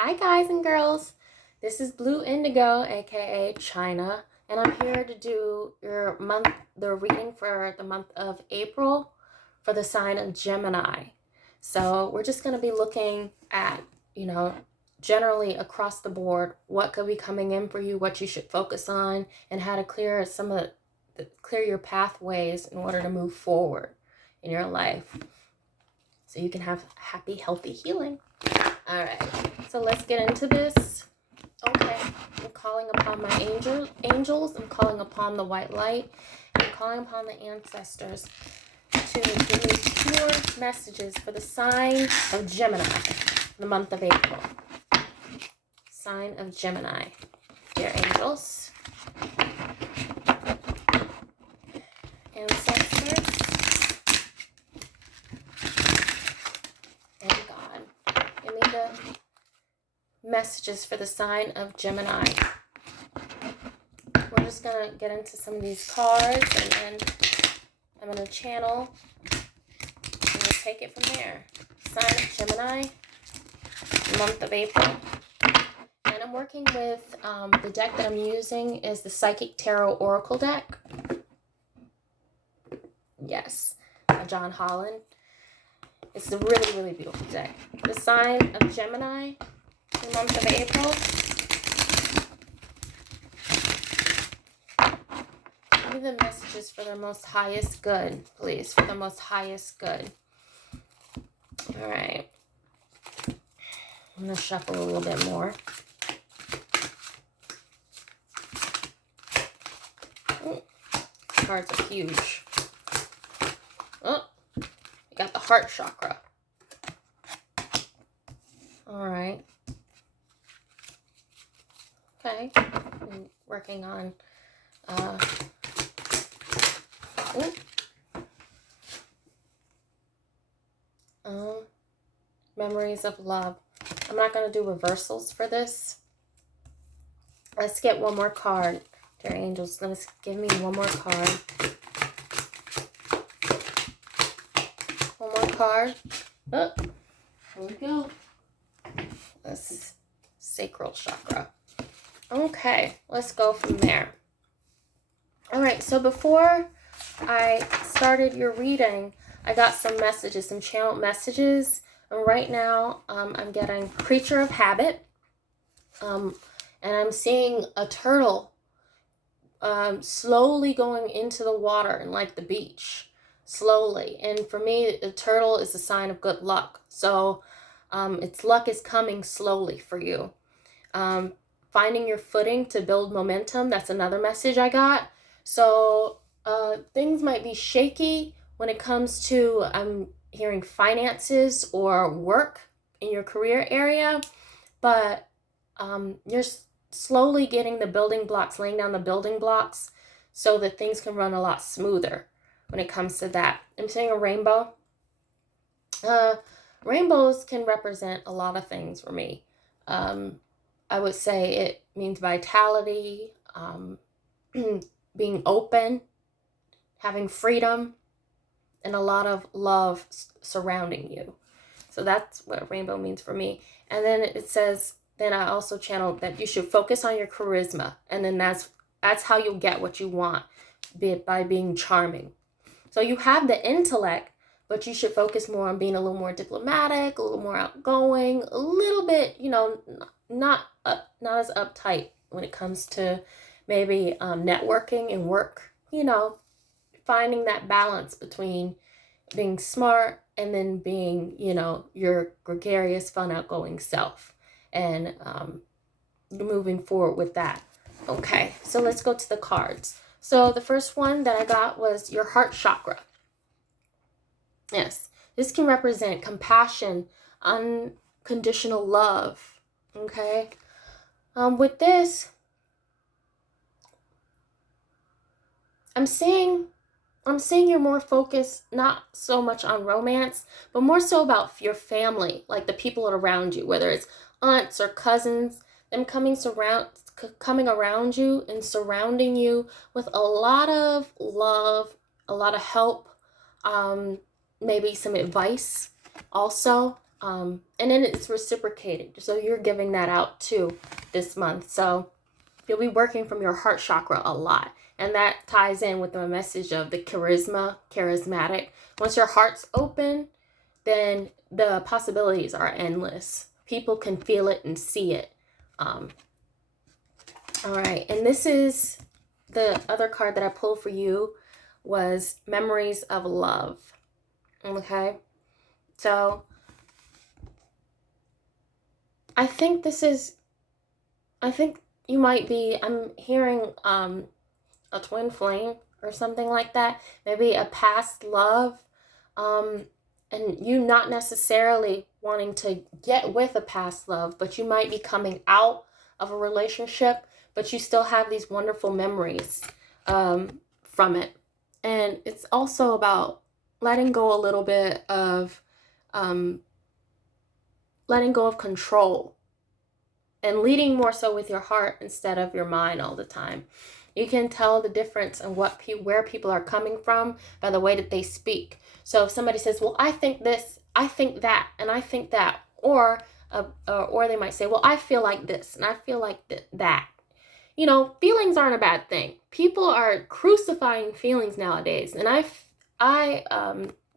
Hi guys and girls, this is Blue Indigo, aka China, and I'm here to do the reading for the month of April for the sign of Gemini. So we're just going to be looking at, generally across the board, what could be coming in for you, what you should focus on, and how to clear clear your pathways in order to move forward in your life so you can have happy, healthy healing. All right, so let's get into this. Okay, I'm calling upon my angels. I'm calling upon the white light. I'm calling upon the ancestors to give me pure messages for the sign of Gemini, the month of April. Sign of Gemini. Dear angels, ancestors, and God, give me the messages for the sign of Gemini. We're just going to get into some of these cards, and then I'm going to channel and we'll take it from there. Sign of Gemini, month of April. And I'm working with the deck that I'm using is the Psychic Tarot Oracle deck. Yes, John Holland. It's a really, really beautiful deck. The sign of Gemini, the month of April. Give me the messages for the most highest good, please. For the most highest good. All right. I'm going to shuffle a little bit more. Oh, cards are huge. Oh, you got the heart chakra. All right. Okay. I'm working on memories of love. I'm not going to do reversals for this. Let's get one more card. Dear angels, let's give me one more card. One more card. Oh, here we go. This Sacral Chakra. Okay, let's go from there. All right, so before I started your reading, I got some messages, some channeled messages. And right now, I'm getting Creature of Habit. And I'm seeing a turtle slowly going into the water and like the beach. Slowly. And for me, the turtle is a sign of good luck. So its luck is coming slowly for you. Finding your footing to build momentum. That's another message I got. So things might be shaky when it comes to, I'm hearing finances or work in your career area, but you're slowly getting the building blocks, laying down the building blocks so that things can run a lot smoother when it comes to that. I'm seeing a rainbow. Rainbows can represent a lot of things for me. I would say it means vitality, being open, having freedom, and a lot of love surrounding you. So that's what rainbow means for me. And then it says, then I also channeled that you should focus on your charisma. And then that's how you'll get what you want, by being charming. So you have the intellect, but you should focus more on being a little more diplomatic, a little more outgoing, a little bit, not as uptight when it comes to maybe networking and work, finding that balance between being smart and then being, your gregarious, fun, outgoing self, and moving forward with that. Okay, so let's go to the cards. So the first one that I got was your heart chakra. Yes, this can represent compassion, unconditional love. Okay, with this, I'm seeing you're more focused, not so much on romance, but more so about your family, like the people around you, whether it's aunts or cousins, them coming around you and surrounding you with a lot of love, a lot of help, maybe some advice also. And then it's reciprocated. So you're giving that out too this month. So you'll be working from your heart chakra a lot. And that ties in with the message of the charismatic. Once your heart's open, then the possibilities are endless. People can feel it and see it. All right. And this is the other card that I pulled for you was Memories of Love. Okay. So I think you might be, I'm hearing a twin flame or something like that. Maybe a past love. And you not necessarily wanting to get with a past love, but you might be coming out of a relationship, but you still have these wonderful memories from it. And it's also about letting go a little bit of letting go of control and leading more so with your heart instead of your mind all the time. You can tell the difference in where people are coming from by the way that they speak. So if somebody says, well, I think this, I think that, and I think that, or they might say, well, I feel like this, and I feel like that. You know, feelings aren't a bad thing. People are crucifying feelings nowadays, and I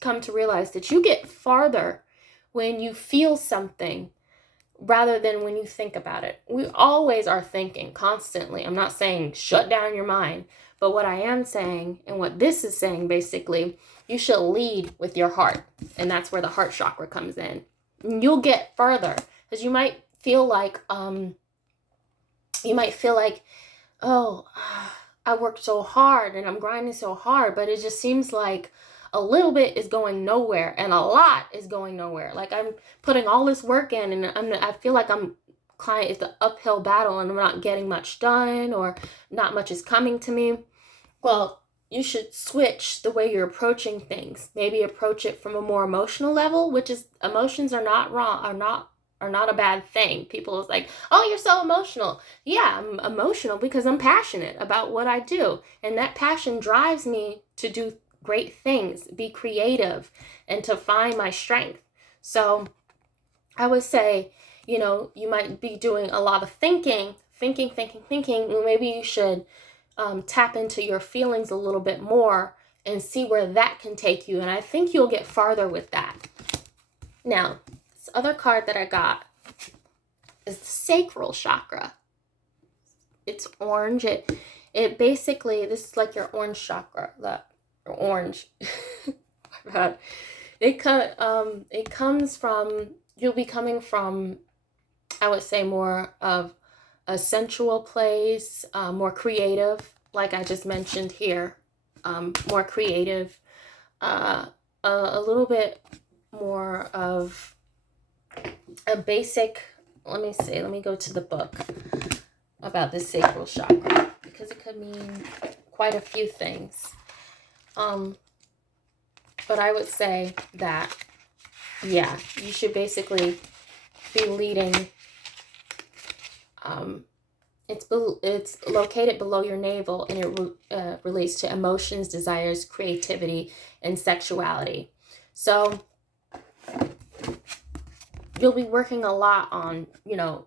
come to realize that you get farther when you feel something rather than when you think about it. We always are thinking constantly. I'm not saying shut down your mind, but what I am saying, and what this is saying basically, you should lead with your heart. And that's where the heart chakra comes in. You'll get further because you might feel like, oh, I worked so hard and I'm grinding so hard, but it just seems like a little bit is going nowhere and a lot is going nowhere. Like I'm putting all this work in and I feel like it's an uphill battle and I'm not getting much done or not much is coming to me. Well, you should switch the way you're approaching things. Maybe approach it from a more emotional level, which is emotions are not wrong, are not a bad thing. People is like, oh, you're so emotional. Yeah, I'm emotional because I'm passionate about what I do. And that passion drives me to do great things, be creative, and to find my strength. So I would say, you know, you might be doing a lot of thinking. Well, maybe you should tap into your feelings a little bit more and see where that can take you. And I think you'll get farther with that. Now, this other card that I got is the Sacral Chakra. It's orange. It basically, this is like your orange chakra, orange. It comes from, you'll be coming from, I would say, more of a sensual place, more creative, like I just mentioned here, more creative, a little bit more of a basic, let me go to the book about the sacral chakra, because it could mean quite a few things. But I would say that, yeah, you should basically be leading. It's located below your navel, and it relates to emotions, desires, creativity, and sexuality. So you'll be working a lot on, you know,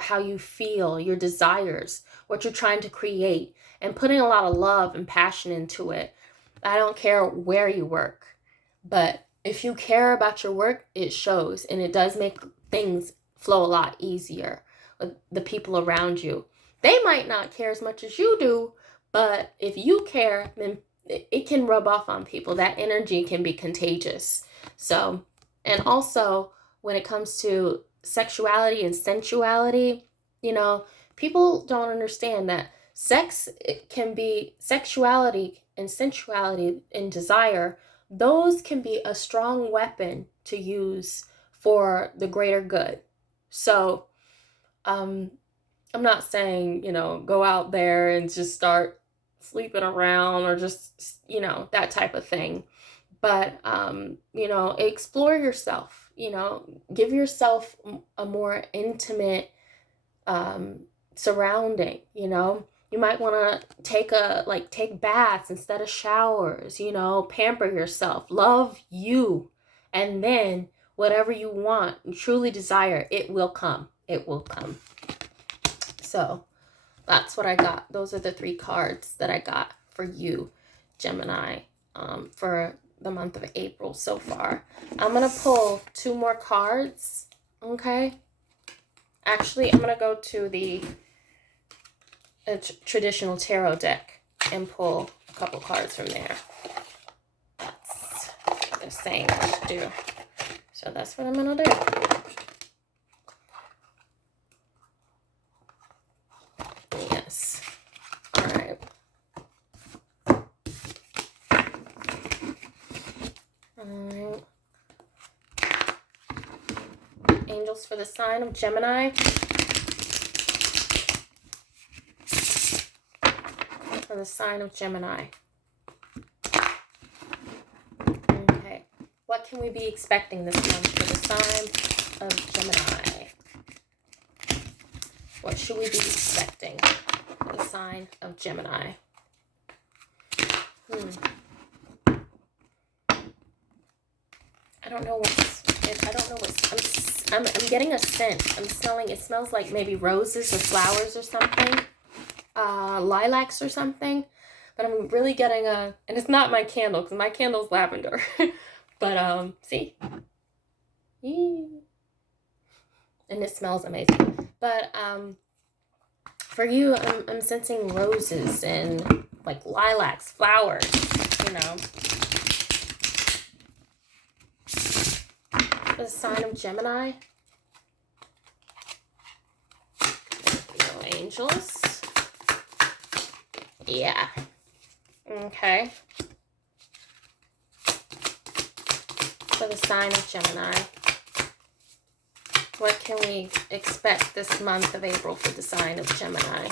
how you feel, your desires, what you're trying to create, and putting a lot of love and passion into it. I don't care where you work, but if you care about your work, it shows, and it does make things flow a lot easier with the people around you. They might not care as much as you do, but if you care, then it can rub off on people. That energy can be contagious. So, and also when it comes to sexuality and sensuality, you know, people don't understand that sexuality and sensuality and desire, those can be a strong weapon to use for the greater good. So, I'm not saying, you know, go out there and just start sleeping around or just, you know, that type of thing. But, you know, explore yourself, you know, give yourself a more intimate surrounding, you know. You might want to take baths instead of showers, you know, pamper yourself, love you. And then whatever you want and truly desire, it will come. It will come. So that's what I got. Those are the 3 cards that I got for you, Gemini, for the month of April so far. I'm going to pull 2 more cards, okay? Actually, I'm going to go to the traditional tarot deck and pull a couple cards from there. That's what they're saying I should do. So that's what I'm going to do. Yes. All right. All right. Angels for the sign of Gemini. For the sign of Gemini. Okay. What can we be expecting this month for the sign of Gemini? What should we be expecting for the sign of Gemini? I don't know what's. I'm getting a scent. I'm smelling. It smells like maybe roses or flowers or something. Lilacs or something. But I'm really getting a. And it's not my candle because my candle's lavender. But see. And it smells amazing. But for you, I'm sensing roses and like lilacs, flowers, you know. For the sign of Gemini. Angels. Yeah. Okay. For the sign of Gemini. What can we expect this month of April for the sign of Gemini?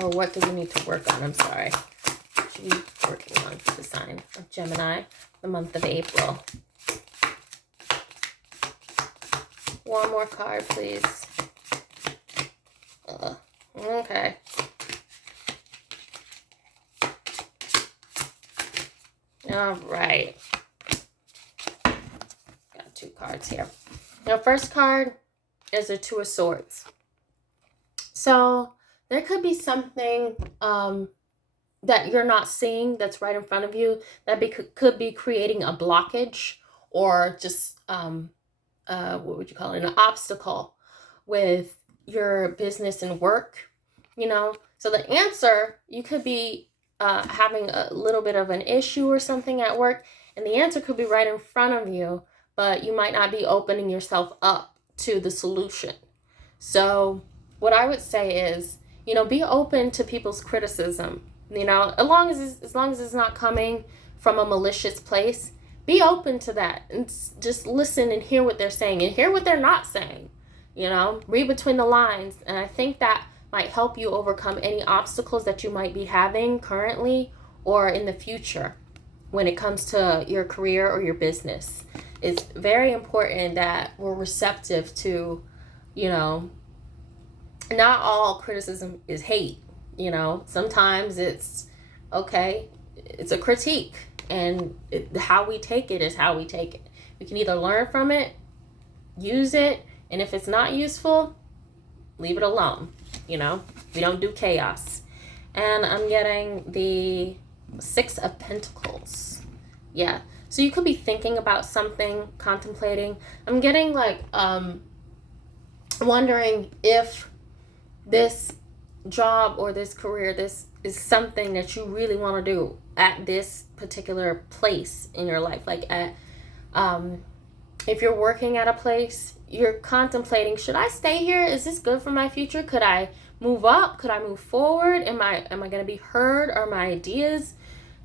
Or what do we need to work on? I'm sorry. What should we be working on for the sign of Gemini, the month of April? One more card, please. Okay. All right. Got 2 cards here. Now, first card is a 2 of Swords. So there could be something that you're not seeing that's right in front of you that could be creating a blockage or just what would you call it? An obstacle with your business and work, you know? So the answer, you could be having a little bit of an issue or something at work, and the answer could be right in front of you, but you might not be opening yourself up to the solution. So what I would say is, you know, be open to people's criticism, you know, as long as it's not coming from a malicious place. Be open to that and just listen and hear what they're saying and hear what they're not saying, you know, read between the lines. And I think that might help you overcome any obstacles that you might be having currently or in the future when it comes to your career or your business. It's very important that we're receptive to, you know, not all criticism is hate, you know, sometimes it's okay, it's a critique. And how we take it is how we take it. We can either learn from it, use it, and if it's not useful, leave it alone. You know, we don't do chaos. And I'm getting the 6 of Pentacles. Yeah. So you could be thinking about something, contemplating. I'm getting like wondering if this job or this career, this is something that you really want to do at this particular place in your life. Like at if you're working at a place, you're contemplating, should I stay here? Is this good for my future? Could I move up? Could I move forward? Am I going to be heard? Are my ideas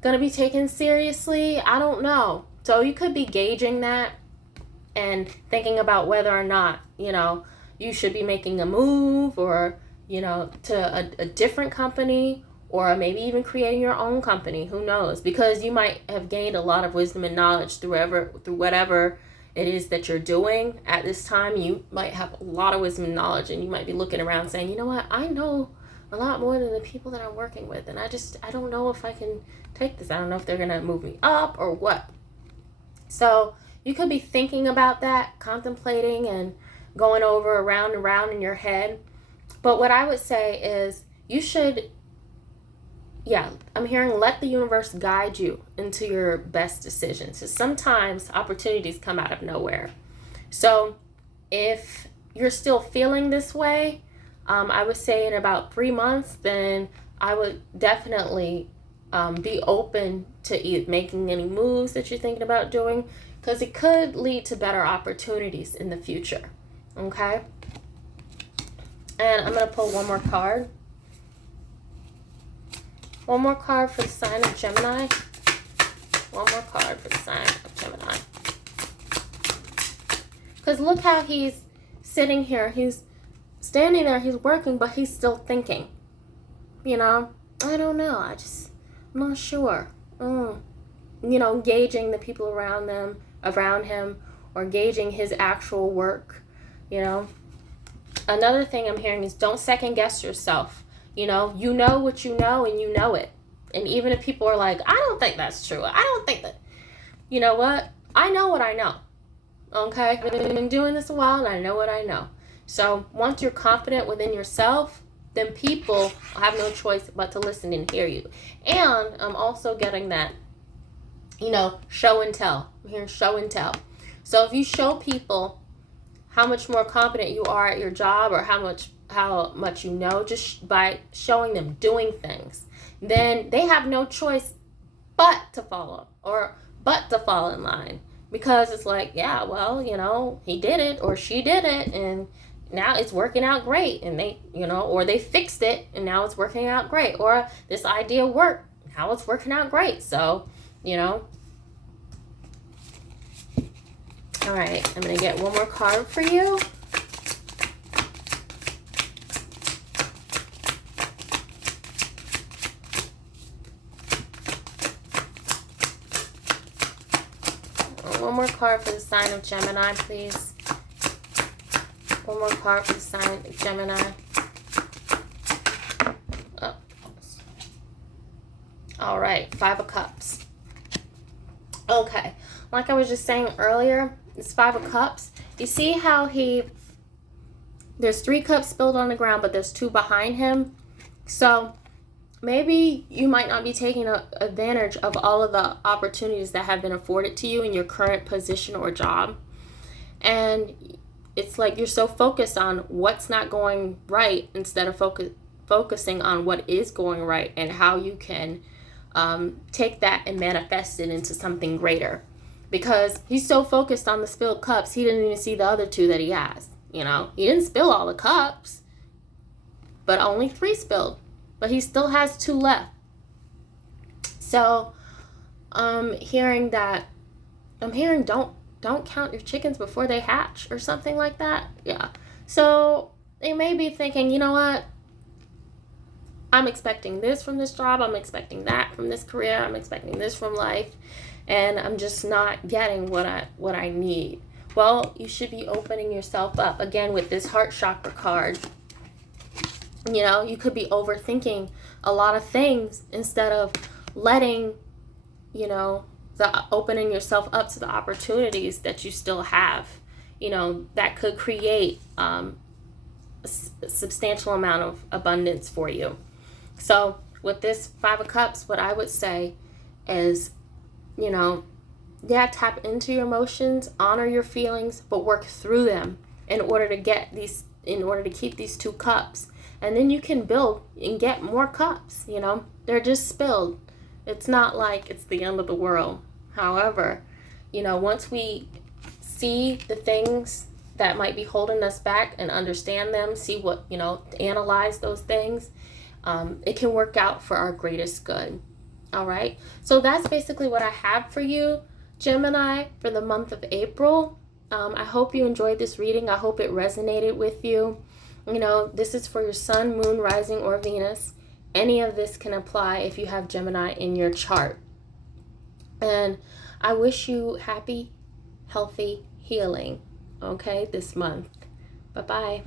going to be taken seriously? I don't know. So you could be gauging that and thinking about whether or not, you know, you should be making a move or, you know, to a different company, or maybe even creating your own company. Who knows? Because you might have gained a lot of wisdom and knowledge through whatever it is that you're doing at this time. You might have a lot of wisdom and knowledge, and you might be looking around saying, you know what, I know a lot more than the people that I'm working with. And I don't know if I can take this. I don't know if they're going to move me up or what. So you could be thinking about that, contemplating and going over around and around in your head. But what I would say is you should, I'm hearing let the universe guide you into your best decisions. So sometimes opportunities come out of nowhere. So if you're still feeling this way, I would say in about 3 months, then I would definitely be open to making any moves that you're thinking about doing, because it could lead to better opportunities in the future. Okay? And I'm going to pull one more card. One more card for the sign of Gemini. One more card for the sign of Gemini. Because look how he's sitting here. He's standing there. He's working, but he's still thinking. You know? I don't know. I'm not sure. Gauging the people around him, or gauging his actual work. Another thing I'm hearing is don't second guess yourself. You know what you know, and you know it. And even if people are like, I don't think that's true. I don't think that. You know what? I know what I know. Okay? I've been doing this a while, and I know what I know. So once you're confident within yourself, then people have no choice but to listen and hear you. And I'm also getting that, show and tell. I'm hearing show and tell. So if you show people how much more competent you are at your job, or how much you know, just by showing them doing things, then they have no choice but to follow, or but to fall in line, because it's like, yeah, well, he did it or she did it, and now it's working out great, and they, or they fixed it and now it's working out great, or this idea worked, now it's working out great. So, all right, I'm going to get one more card for you. One more card for the sign of Gemini, please. One more card for the sign of Gemini. Oh. All right, 5 of Cups. Okay, like I was just saying earlier, it's 5 of Cups. You see how there's 3 cups spilled on the ground, but there's 2 behind him. So maybe you might not be taking advantage of all of the opportunities that have been afforded to you in your current position or job. And it's like you're so focused on what's not going right instead of focusing on what is going right, and how you can take that and manifest it into something greater. Because he's so focused on the spilled cups, he didn't even see the other 2 that he has. He didn't spill all the cups, but only 3 spilled. But he still has 2 left. So I'm hearing don't count your chickens before they hatch, or something like that. Yeah. So they may be thinking, you know what? I'm expecting this from this job. I'm expecting that from this career. I'm expecting this from life. And I'm just not getting what I need. Well, you should be opening yourself up. Again, with this heart chakra card, you could be overthinking a lot of things instead of letting, opening yourself up to the opportunities that you still have, that could create a substantial amount of abundance for you. So with this 5 of Cups, what I would say is, tap into your emotions, honor your feelings, but work through them in order to keep these 2 cups. And then you can build and get more cups, They're just spilled. It's not like it's the end of the world. However, once we see the things that might be holding us back and understand them, see what, analyze those things, it can work out for our greatest good. All right. So that's basically what I have for you, Gemini, for the month of April. I hope you enjoyed this reading. I hope it resonated with you. This is for your sun, moon, rising, or Venus. Any of this can apply if you have Gemini in your chart. And I wish you happy, healthy healing, this month. Bye-bye.